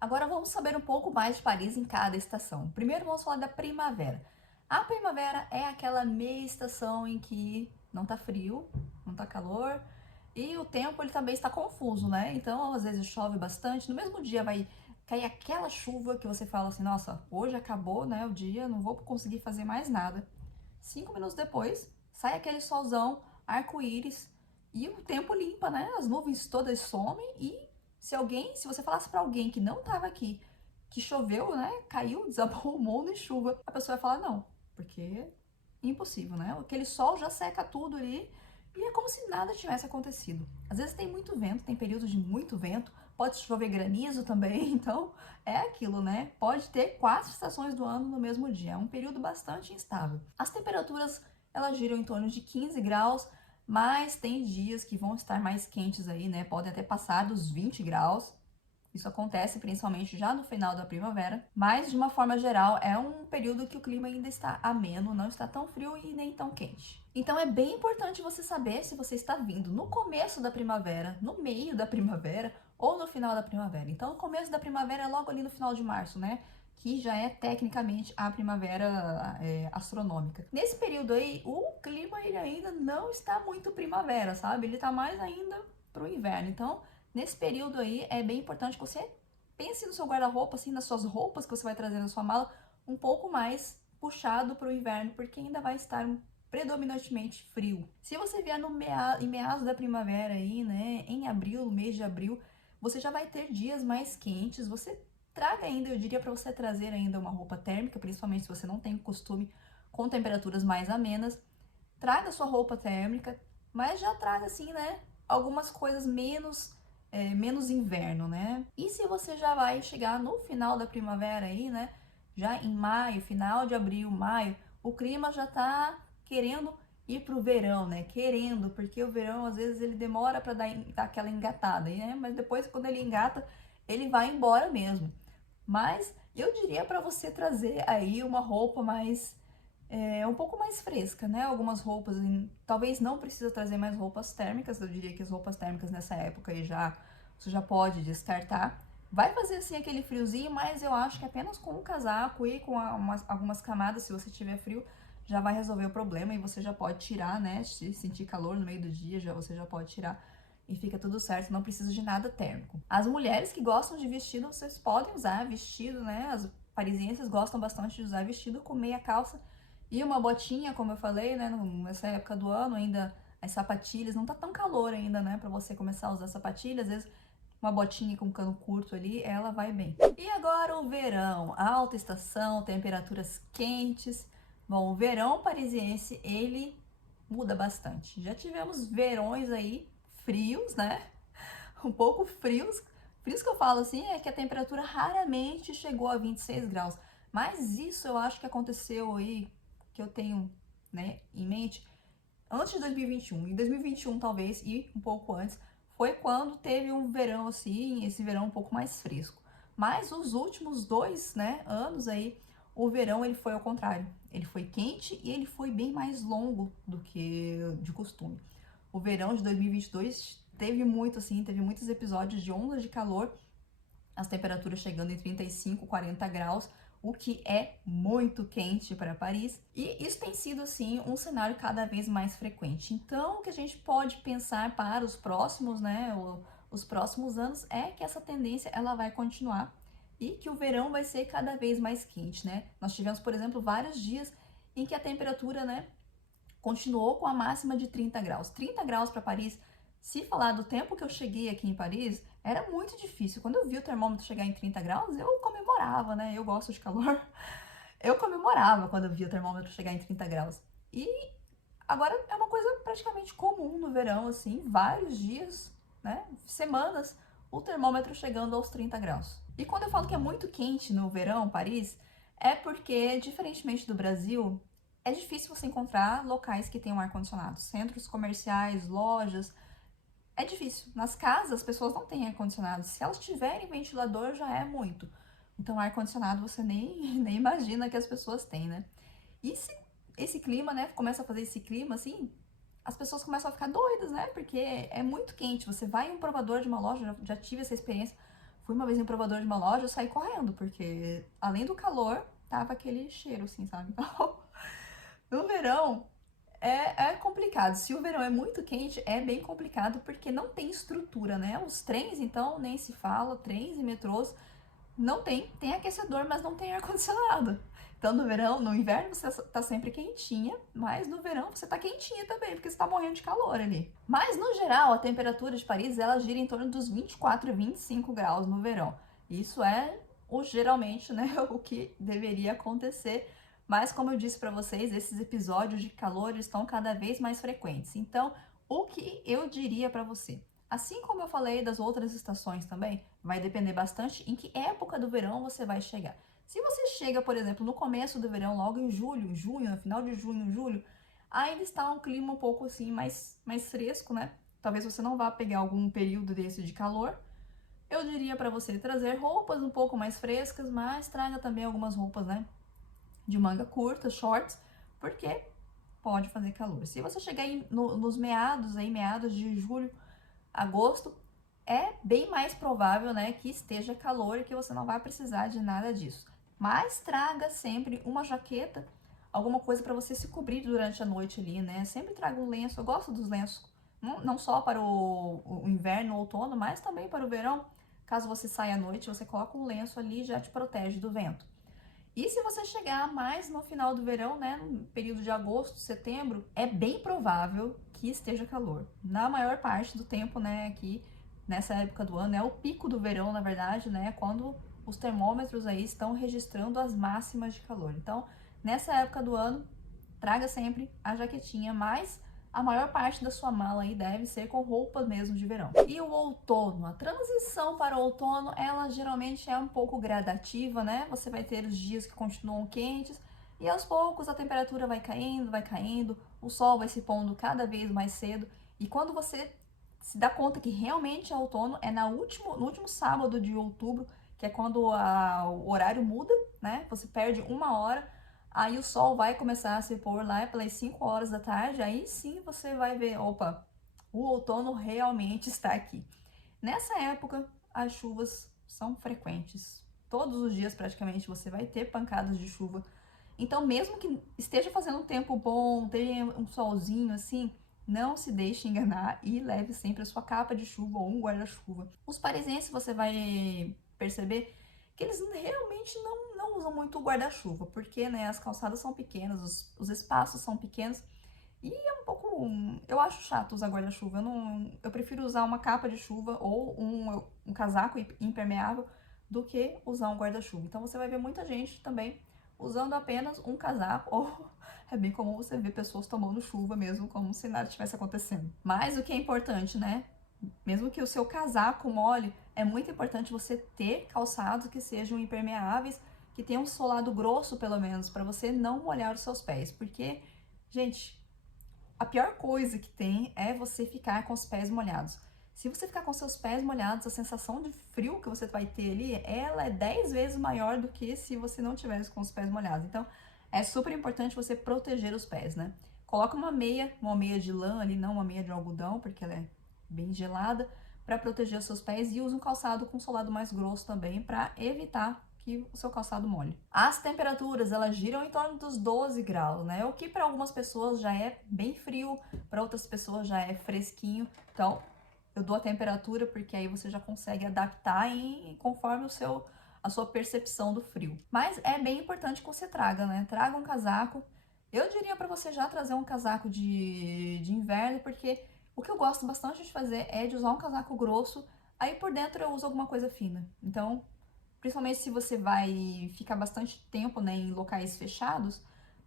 Agora vamos saber um pouco mais de Paris em cada estação. Primeiro vamos falar da primavera. A primavera é aquela meia estação em que não tá frio, não tá calor e o tempo ele também está confuso, né? Então às vezes chove bastante, no mesmo dia vai cair aquela chuva que você fala assim, nossa, hoje acabou, né, o dia, não vou conseguir fazer mais nada. 5 minutos depois, sai aquele solzão, arco-íris e o tempo limpa, né? As nuvens todas somem e se você falasse para alguém que não estava aqui, que choveu, né? Caiu, desabou o mundo em chuva, a pessoa ia falar não, porque é impossível, né? Aquele sol já seca tudo ali e é como se nada tivesse acontecido. Às vezes tem muito vento, tem períodos de muito vento, pode chover granizo também, então é aquilo, né? Pode ter 4 estações do ano no mesmo dia, é um período bastante instável. As temperaturas, elas giram em torno de 15 graus, mas tem dias que vão estar mais quentes aí, né? Podem até passar dos 20 graus. Isso acontece principalmente já no final da primavera, mas de uma forma geral é um período que o clima ainda está ameno, não está tão frio e nem tão quente. Então é bem importante você saber se você está vindo no começo da primavera, no meio da primavera ou no final da primavera. Então o começo da primavera é logo ali no final de março, né? Que já é tecnicamente a primavera astronômica. Nesse período aí, o clima ele ainda não está muito primavera, sabe? Ele está mais ainda para o inverno. Então nesse período aí, é bem importante que você pense no seu guarda-roupa, assim, nas suas roupas que você vai trazer na sua mala, um pouco mais puxado para o inverno, porque ainda vai estar predominantemente frio. Se você vier em meados da primavera aí, né, em abril, mês de abril, você já vai ter dias mais quentes, você traga ainda, eu diria para você trazer ainda uma roupa térmica, principalmente se você não tem o costume com temperaturas mais amenas, traga sua roupa térmica, mas já traga assim, né, algumas coisas menos inverno, né? E se você já vai chegar no final da primavera aí, né? Já em maio, final de abril, maio, o clima já tá querendo ir pro verão, né? Querendo, porque o verão às vezes ele demora para dar aquela engatada, né? Mas depois quando ele engata, ele vai embora mesmo. Mas eu diria para você trazer aí uma roupa mais um pouco mais fresca, né? Algumas roupas, talvez não precisa trazer mais roupas térmicas, eu diria que as roupas térmicas nessa época aí você já pode descartar. Vai fazer assim aquele friozinho, mas eu acho que apenas com um casaco e com algumas camadas, se você tiver frio, já vai resolver o problema e você já pode tirar, né? Se sentir calor no meio do dia, você já pode tirar e fica tudo certo, não precisa de nada térmico. As mulheres que gostam de vestido, vocês podem usar vestido, né? As parisienses gostam bastante de usar vestido com meia calça e uma botinha, como eu falei, né? Nessa época do ano ainda as sapatilhas, não tá tão calor ainda, né? Pra você começar a usar sapatilhas, às vezes uma botinha com cano curto ali, ela vai bem. E agora o verão, alta estação, temperaturas quentes. Bom, o verão parisiense, ele muda bastante. Já tivemos verões aí frios, né? Um pouco frios. Frios que eu falo assim é que a temperatura raramente chegou a 26 graus. Mas isso eu acho que aconteceu aí, que eu tenho, né, em mente, antes de 2021. Em 2021, talvez, e um pouco antes, foi quando teve um verão assim, esse verão um pouco mais fresco. Mas os últimos 2, né, anos aí, o verão ele foi ao contrário. Ele foi quente e ele foi bem mais longo do que de costume. O verão de 2022 teve muito assim, teve muitos episódios de ondas de calor, as temperaturas chegando em 35, 40 graus, o que é muito quente para Paris. E isso tem sido, assim, um cenário cada vez mais frequente. Então, o que a gente pode pensar para os próximos, né, os próximos anos é que essa tendência ela vai continuar e que o verão vai ser cada vez mais quente, né? Nós tivemos, por exemplo, vários dias em que a temperatura, né, continuou com a máxima de 30 graus. 30 graus para Paris, se falar do tempo que eu cheguei aqui em Paris, era muito difícil. Quando eu vi o termômetro chegar em 30 graus, eu comemorava, né? Eu gosto de calor. Eu comemorava quando eu vi o termômetro chegar em 30 graus. E agora é uma coisa praticamente comum no verão, assim, vários dias, né? Semanas, o termômetro chegando aos 30 graus. E quando eu falo que é muito quente no verão, Paris, é porque, diferentemente do Brasil, é difícil você encontrar locais que tenham ar-condicionado. Centros comerciais, lojas, é difícil. Nas casas, as pessoas não têm ar-condicionado. Se elas tiverem ventilador, já é muito. Então, ar-condicionado você nem imagina que as pessoas têm, né? E se esse clima, né, começa a fazer esse clima assim, as pessoas começam a ficar doidas, né? Porque é muito quente. Você vai em um provador de uma loja, já tive essa experiência, Fui uma vez em provador de uma loja, eu saí correndo, porque além do calor, tava aquele cheiro, assim, sabe? Então, no verão, é complicado. Se o verão é muito quente, é bem complicado, porque não tem estrutura, né? Os trens, então, nem se fala, trens e metrôs, não tem aquecedor, mas não tem ar-condicionado. Então, no verão, no inverno você tá sempre quentinha, mas no verão você tá quentinha também, porque você tá morrendo de calor ali. Mas, no geral, a temperatura de Paris, ela gira em torno dos 24 e 25 graus no verão. Isso é geralmente, né, o que deveria acontecer. Mas, como eu disse para vocês, esses episódios de calor estão cada vez mais frequentes. Então, o que eu diria para você? Assim como eu falei das outras estações também, vai depender bastante em que época do verão você vai chegar. Se você chega, por exemplo, no começo do verão, logo em julho, junho, no final de junho, julho, ainda está um clima um pouco assim mais fresco, né? Talvez você não vá pegar algum período desse de calor. Eu diria para você trazer roupas um pouco mais frescas, mas traga também algumas roupas, né? De manga curta, shorts, porque pode fazer calor. Se você chegar nos meados de julho, agosto, é bem mais provável, né, que esteja calor e que você não vai precisar de nada disso. Mas traga sempre uma jaqueta, alguma coisa para você se cobrir durante a noite ali, né? Sempre traga um lenço. Eu gosto dos lenços, não só para o inverno ou outono, mas também para o verão. Caso você saia à noite, você coloca um lenço ali e já te protege do vento. E se você chegar mais no final do verão, né, no período de agosto, setembro, é bem provável que esteja calor. Na maior parte do tempo, né, aqui nessa época do ano, é o pico do verão, na verdade, né, quando os termômetros aí estão registrando as máximas de calor. Então, nessa época do ano, traga sempre a jaquetinha, mas a maior parte da sua mala aí deve ser com roupas mesmo de verão. E o outono, a transição para o outono, ela geralmente é um pouco gradativa, né? Você vai ter os dias que continuam quentes e aos poucos a temperatura vai caindo, o sol vai se pondo cada vez mais cedo e quando você se dá conta que realmente é outono, é no último sábado de outubro, que é quando o horário muda, né? Você perde uma hora. Aí o sol vai começar a se pôr lá pelas 5 horas da tarde, aí sim você vai ver, opa, o outono realmente está aqui. Nessa época, as chuvas são frequentes. Todos os dias praticamente você vai ter pancadas de chuva. Então, mesmo que esteja fazendo um tempo bom, tenha um solzinho assim, não se deixe enganar e leve sempre a sua capa de chuva ou um guarda-chuva. Os parisienses você vai perceber que eles realmente não usam muito o guarda-chuva, porque né, as calçadas são pequenas, os espaços são pequenos e é um pouco. Eu acho chato usar guarda-chuva. Eu prefiro usar uma capa de chuva ou um casaco impermeável do que usar um guarda-chuva. Então você vai ver muita gente também usando apenas um casaco, ou é bem comum você ver pessoas tomando chuva mesmo, como se nada estivesse acontecendo. Mas o que é importante, né? Mesmo que o seu casaco molhe, é muito importante você ter calçados que sejam impermeáveis, que tenham um solado grosso, pelo menos, para você não molhar os seus pés. Porque, gente, a pior coisa que tem é você ficar com os pés molhados. Se você ficar com seus pés molhados, a sensação de frio que você vai ter ali, ela é 10 vezes maior do que se você não tivesse com os pés molhados. Então, é super importante você proteger os pés, né? Coloca uma meia de lã ali, não uma meia de algodão, porque ela é bem gelada, para proteger os seus pés e usa um calçado com solado mais grosso também para evitar que o seu calçado molhe. As temperaturas, elas giram em torno dos 12 graus, né? O que para algumas pessoas já é bem frio, para outras pessoas já é fresquinho. Então, eu dou a temperatura porque aí você já consegue adaptar conforme a sua percepção do frio. Mas é bem importante que você traga, né? Traga um casaco. Eu diria para você já trazer um casaco de inverno, porque o que eu gosto bastante de fazer é de usar um casaco grosso, aí por dentro eu uso alguma coisa fina. Então, principalmente se você vai ficar bastante tempo, né, em locais fechados,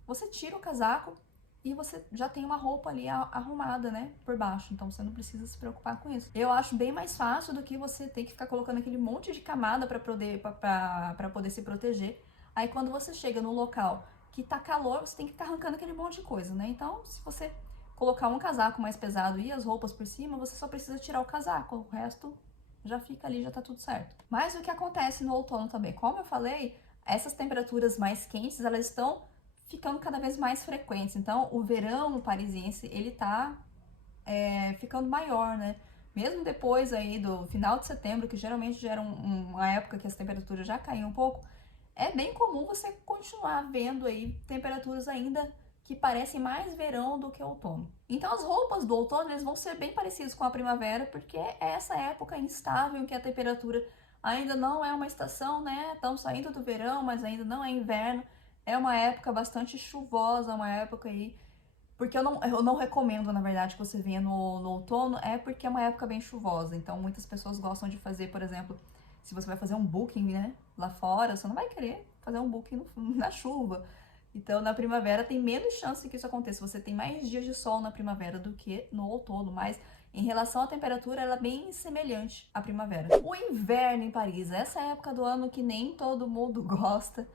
você tira o casaco e você já tem uma roupa ali arrumada, né, por baixo. Então você não precisa se preocupar com isso. Eu acho bem mais fácil do que você ter que ficar colocando aquele monte de camada para poder se proteger. Aí quando você chega no local que tá calor, você tem que ficar arrancando aquele monte de coisa, né? Então, se você colocar um casaco mais pesado e as roupas por cima, você só precisa tirar o casaco. O resto já fica ali, já tá tudo certo. Mas o que acontece no outono também? Como eu falei, essas temperaturas mais quentes, elas estão ficando cada vez mais frequentes. Então, o verão parisiense, ele tá ficando maior, né? mesmo depois aí do final de setembro, que geralmente já era uma época que as temperaturas já caíam um pouco, é bem comum você continuar vendo aí temperaturas ainda que parecem mais verão do que outono. Então as roupas do outono eles vão ser bem parecidas com a primavera, porque é essa época instável em que a temperatura ainda não é uma estação, né? Estamos saindo do verão, mas ainda não é inverno. É uma época bastante chuvosa, uma época aí porque eu não recomendo, na verdade, que você venha no outono, é porque é uma época bem chuvosa. Então, muitas pessoas gostam de fazer, por exemplo, se você vai fazer um booking, né, lá fora, você não vai querer fazer um booking na chuva. Então, na primavera tem menos chance que isso aconteça. Você tem mais dias de sol na primavera do que no outono, mas em relação à temperatura, ela é bem semelhante à primavera. O inverno em Paris, essa época do ano que nem todo mundo gosta.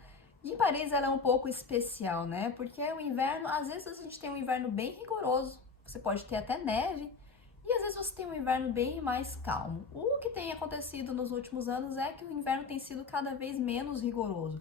E em Paris ela é um pouco especial, né? Porque o inverno, às vezes a gente tem um inverno bem rigoroso, você pode ter até neve, e às vezes você tem um inverno bem mais calmo. O que tem acontecido nos últimos anos é que o inverno tem sido cada vez menos rigoroso.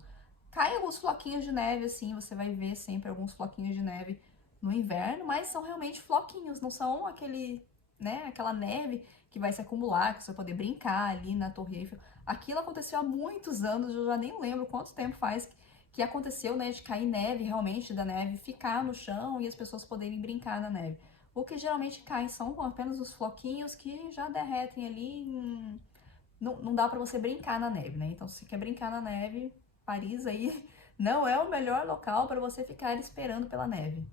Caem alguns floquinhos de neve, assim, você vai ver sempre alguns floquinhos de neve no inverno, mas são realmente floquinhos, não são aquela neve que vai se acumular, que você vai poder brincar ali na Torre Eiffel. Aquilo aconteceu há muitos anos, eu já nem lembro quanto tempo faz que aconteceu, né, de cair neve, realmente, da neve ficar no chão e as pessoas poderem brincar na neve. O que geralmente cai são apenas os floquinhos que já derretem ali, não dá para você brincar na neve, né? Então, se você quer brincar na neve, Paris aí não é o melhor local para você ficar esperando pela neve.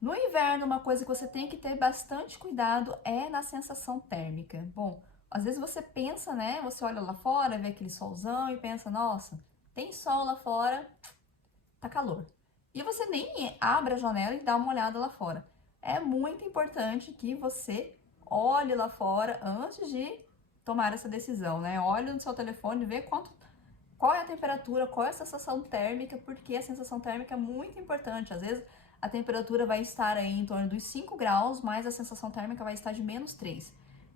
No inverno, uma coisa que você tem que ter bastante cuidado é na sensação térmica. Bom, às vezes você pensa, né? Você olha lá fora, vê aquele solzão e pensa, nossa, tem sol lá fora, tá calor. E você nem abre a janela e dá uma olhada lá fora. É muito importante que você olhe lá fora antes de tomar essa decisão, né? Olhe no seu telefone, vê qual é a temperatura, qual é a sensação térmica, porque a sensação térmica é muito importante. Às vezes a temperatura vai estar aí em torno dos 5 graus, mas a sensação térmica vai estar de menos 3.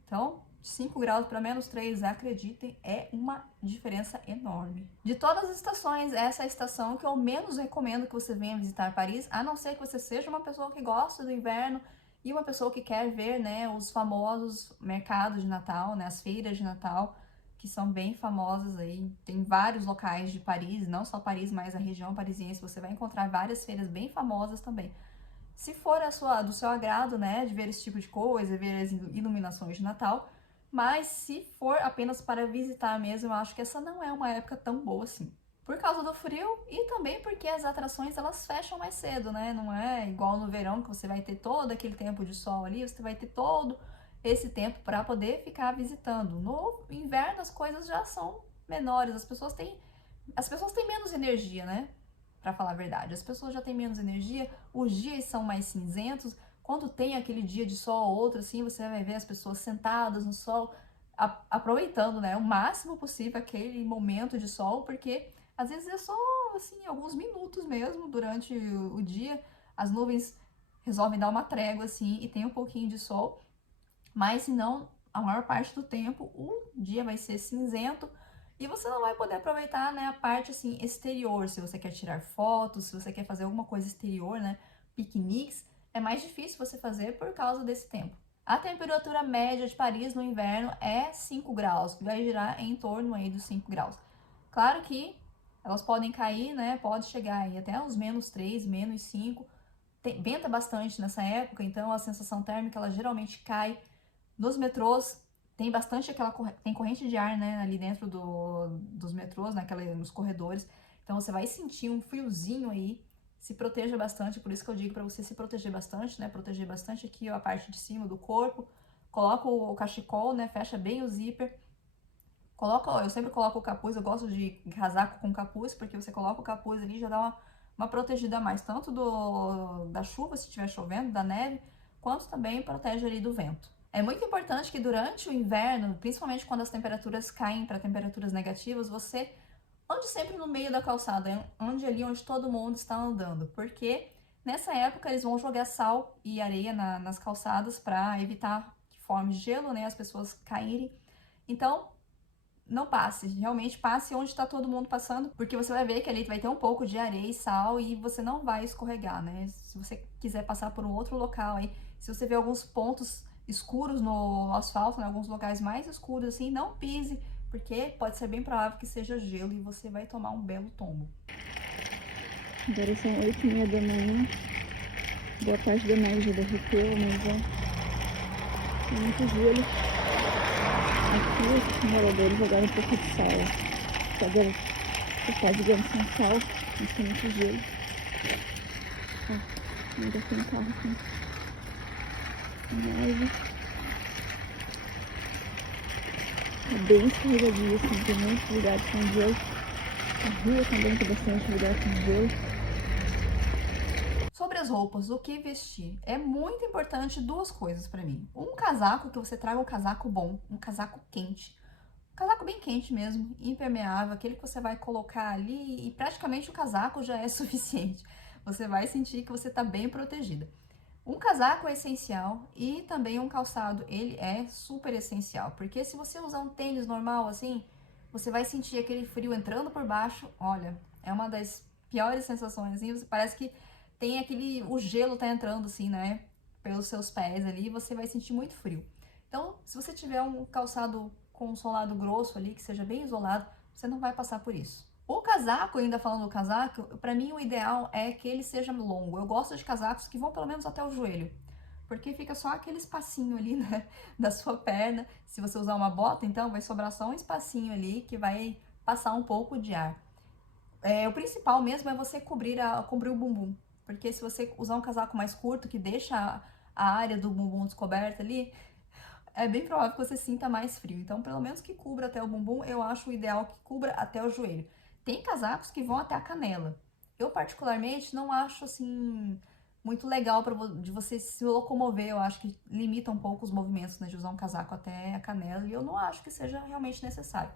Então, 5 graus para menos 3, acreditem, é uma diferença enorme. De todas as estações, essa é a estação que eu menos recomendo que você venha visitar Paris, a não ser que você seja uma pessoa que gosta do inverno e uma pessoa que quer ver, né, os famosos mercados de Natal, né, as feiras de Natal, que são bem famosas aí. Tem vários locais de Paris, não só Paris, mas a região parisiense, você vai encontrar várias feiras bem famosas também. Se for do seu agrado, né, de ver esse tipo de coisa, ver as iluminações de Natal, mas se for apenas para visitar mesmo, eu acho que essa não é uma época tão boa assim. Por causa do frio e também porque as atrações elas fecham mais cedo, né? Não é igual no verão que você vai ter todo aquele tempo de sol ali, você vai ter todo esse tempo para poder ficar visitando. No inverno as coisas já são menores, as pessoas têm menos energia, né? Para falar a verdade, as pessoas já têm menos energia, os dias são mais cinzentos. Quando tem aquele dia de sol ou outro, assim, você vai ver as pessoas sentadas no sol, aproveitando, né, o máximo possível aquele momento de sol, porque às vezes é só, assim, alguns minutos mesmo durante o dia, as nuvens resolvem dar uma trégua, assim, e tem um pouquinho de sol, mas se não, a maior parte do tempo o dia vai ser cinzento e você não vai poder aproveitar, né, a parte assim exterior. Se você quer tirar fotos, se você quer fazer alguma coisa exterior, né, piqueniques, é mais difícil você fazer por causa desse tempo. A temperatura média de Paris no inverno é 5 graus, vai girar em torno aí dos 5 graus. Claro que elas podem cair, né, pode chegar aí até uns menos 3, menos 5. Venta bastante nessa época, então a sensação térmica ela geralmente cai. Nos metrôs tem bastante tem corrente de ar, né, ali dentro dos metrôs, nos corredores. Então você vai sentir um friozinho aí. Se proteja bastante, por isso que eu digo para você se proteger bastante, né? Proteger bastante aqui ó, a parte de cima do corpo. Coloca o cachecol, né? Fecha bem o zíper. Eu sempre coloco o capuz, eu gosto de casaco com capuz, porque você coloca o capuz ali e já dá uma protegida a mais, tanto da chuva, se estiver chovendo, da neve, quanto também protege ali do vento. É muito importante que durante o inverno, principalmente quando as temperaturas caem para temperaturas negativas, você ande sempre no meio da calçada, onde todo mundo está andando, porque nessa época eles vão jogar sal e areia nas calçadas para evitar que forme gelo, né, as pessoas caírem. Então, não passe. Realmente passe onde está todo mundo passando, porque você vai ver que ali vai ter um pouco de areia e sal e você não vai escorregar, né? Se você quiser passar por um outro local aí, se você vê alguns pontos escuros no asfalto, em alguns locais mais escuros assim, não pise, porque pode ser bem provável que seja gelo e você vai tomar um belo tombo. Agora são 8h30 da manhã. Boa parte da neve já derreteu, mas tem muito gelo. Aqui os moradores jogaram um pouco de sal. Agora você tá jogando sem sal, mas tem muito gelo. Ó, ainda tem carro com neve. Tá bem escorregadio, assim, tem muitos lugares com gelo. A rua também tem bastante lugar com gelo. Sobre as roupas, o que vestir? É muito importante duas coisas para mim. Um casaco, que você traga um casaco bom, um casaco quente. Um casaco bem quente mesmo, impermeável, aquele que você vai colocar ali e praticamente o casaco já é suficiente. Você vai sentir que você está bem protegida. Um casaco é essencial e também um calçado, ele é super essencial, porque se você usar um tênis normal assim, você vai sentir aquele frio entrando por baixo. Olha, é uma das piores sensações, assim, você parece que tem o gelo tá entrando assim, né, pelos seus pés ali, e você vai sentir muito frio. Então, se você tiver um calçado com um solado grosso ali, que seja bem isolado, você não vai passar por isso. O casaco, ainda falando do casaco, pra mim o ideal é que ele seja longo. Eu gosto de casacos que vão pelo menos até o joelho, porque fica só aquele espacinho ali, né, da sua perna. Se você usar uma bota, então vai sobrar só um espacinho ali que vai passar um pouco de ar. O principal mesmo é você cobrir o bumbum, porque se você usar um casaco mais curto que deixa a área do bumbum descoberta ali, é bem provável que você sinta mais frio. Então, pelo menos que cubra até o bumbum, eu acho o ideal que cubra até o joelho. Tem casacos que vão até a canela. Eu, particularmente, não acho, assim, muito legal de você se locomover. Eu acho que limita um pouco os movimentos, né, de usar um casaco até a canela. E eu não acho que seja realmente necessário.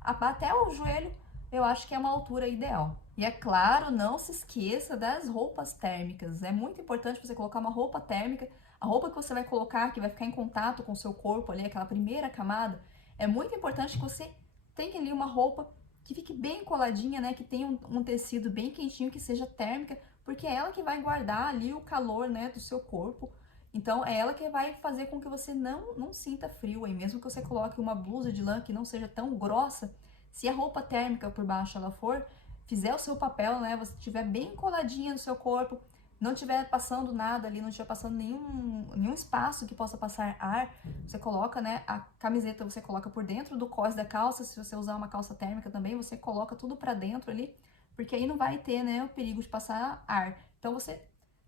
Até o joelho, eu acho que é uma altura ideal. E é claro, não se esqueça das roupas térmicas. É muito importante você colocar uma roupa térmica. A roupa que você vai colocar, que vai ficar em contato com o seu corpo ali, aquela primeira camada, é muito importante que você tenha ali uma roupa que fique bem coladinha, né? Que tenha um tecido bem quentinho, que seja térmica, porque é ela que vai guardar ali o calor, né, do seu corpo. Então, é ela que vai fazer com que você não sinta frio. Aí, mesmo que você coloque uma blusa de lã que não seja tão grossa, se a roupa térmica por baixo ela fizer o seu papel, né? Você estiver bem coladinha no seu corpo, não estiver passando nada ali, não estiver passando nenhum espaço que possa passar ar, você coloca, né, a camiseta você coloca por dentro do cós da calça. Se você usar uma calça térmica também, você coloca tudo pra dentro ali, porque aí não vai ter, né, o perigo de passar ar. Então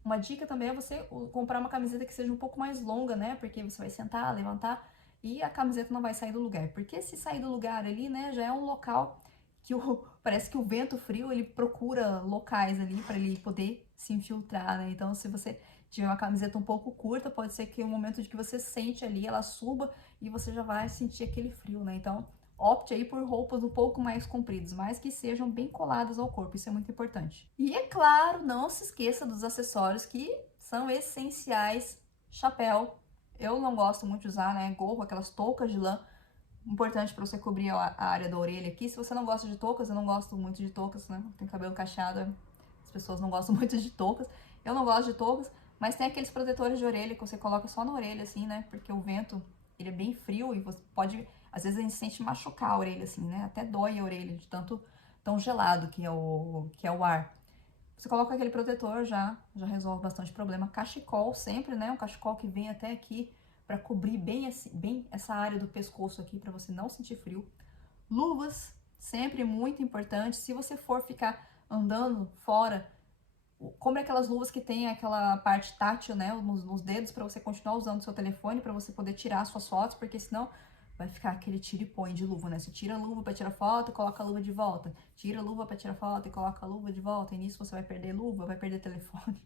uma dica também é você comprar uma camiseta que seja um pouco mais longa, né, porque você vai sentar, levantar e a camiseta não vai sair do lugar. Porque se sair do lugar ali, né, já é um local que parece que o vento frio, ele procura locais ali para ele poder se infiltrar, né? Então, se você tiver uma camiseta um pouco curta, pode ser que o momento de que você sente ali, ela suba e você já vai sentir aquele frio, né? Então, opte aí por roupas um pouco mais compridas, mas que sejam bem coladas ao corpo, isso é muito importante. E é claro, não se esqueça dos acessórios que são essenciais. Chapéu, eu não gosto muito de usar, né? Gorro, aquelas toucas de lã, importante para você cobrir a área da orelha aqui. Se você não gosta de toucas, eu não gosto muito de toucas, né? Tenho cabelo cacheado, as pessoas não gostam muito de toucas. Eu não gosto de toucas, mas tem aqueles protetores de orelha que você coloca só na orelha, assim, né? Porque o vento, ele é bem frio e você pode, às vezes a gente sente machucar a orelha, assim, né? Até dói a orelha de tão gelado que é o ar. Você coloca aquele protetor, já resolve bastante problema. Cachecol sempre, né? Um cachecol que vem até aqui para cobrir bem essa área do pescoço aqui, para você não sentir frio. Luvas, sempre muito importante. Se você for ficar andando fora, compre aquelas luvas que tem aquela parte tátil, né, nos dedos, para você continuar usando o seu telefone, para você poder tirar suas fotos, porque senão vai ficar aquele tira e põe de luva, né? Você tira a luva para tirar foto, coloca a luva de volta. Tira a luva para tirar foto e coloca a luva de volta. E nisso você vai perder luva, vai perder telefone.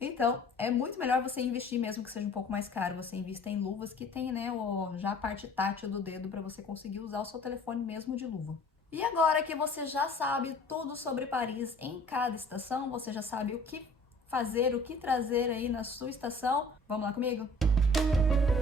Então, é muito melhor você investir, mesmo que seja um pouco mais caro, você invista em luvas que tem, né, já a parte tátil do dedo para você conseguir usar o seu telefone mesmo de luva. E agora que você já sabe tudo sobre Paris em cada estação, você já sabe o que fazer, o que trazer aí na sua estação, vamos lá comigo? Música